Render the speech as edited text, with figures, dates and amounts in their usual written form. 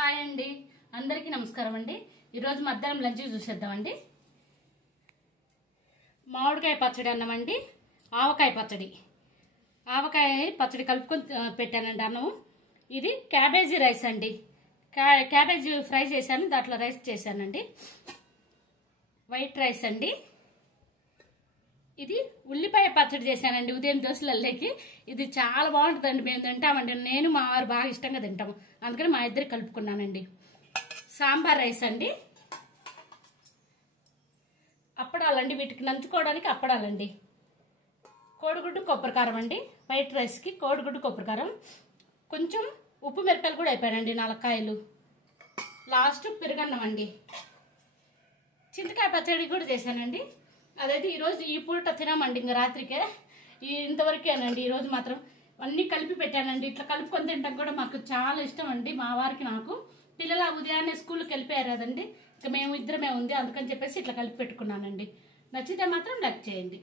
Hi అండి, అందరికీ నమస్కారం అండి. ఈరోజు మధ్యాహ్నం లంచ్ చూసేద్దామండి. మామిడికాయ పచ్చడి అన్నమండి, ఆవకాయ పచ్చడి కలుపుకొని పెట్టానండి అన్నము. ఇది క్యాబేజీ రైస్ అండి. క్యాబేజీ ఫ్రై చేశాను, దాంట్లో రైస్ చేశానండి. వైట్ రైస్ అండి. ఇది ఉల్లిపాయ పచ్చడి చేశానండి ఉదయం దోశలకి. ఇది చాలా బాగుంటుందండి, మేము తింటామండి. నేను మా వారు బాగా ఇష్టంగా తింటాము, అందుకని మా ఇద్దరికి కలుపుకున్నానండి. సాంబార్ రైస్ అండి. అప్పడాలండి, వీటికి నంచుకోవడానికి అప్పడాలండి. కోడిగుడ్డు కొబ్బరికారం అండి. వైట్ రైస్కి కోడిగుడ్డు కొబ్బరికారం, కొంచెం ఉప్పు మిరపకాయలు కూడా అయిపోయానండి, 4 కాయలు. లాస్ట్ పెరుగన్నం అండి. చింతకాయ పచ్చడి కూడా చేశానండి. అదైతే ఈరోజు ఈ పూట తినామండి, ఇంకా రాత్రికే ఇంతవరకేనండి. ఈరోజు మాత్రం అన్నీ కలిపి పెట్టానండి. ఇట్లా కలుపుకొని తింటాం కూడా మాకు చాలా ఇష్టం అండి, మా వారికి నాకు. పిల్లలు ఉదయాన్నే స్కూల్కి వెళ్ళిపోయారు కదండి, ఇక మేము ఇద్దరమే ఉంది, అందుకని చెప్పేసి ఇట్లా కలిపి పెట్టుకున్నానండి. నచ్చితే మాత్రం లైక్ చేయండి.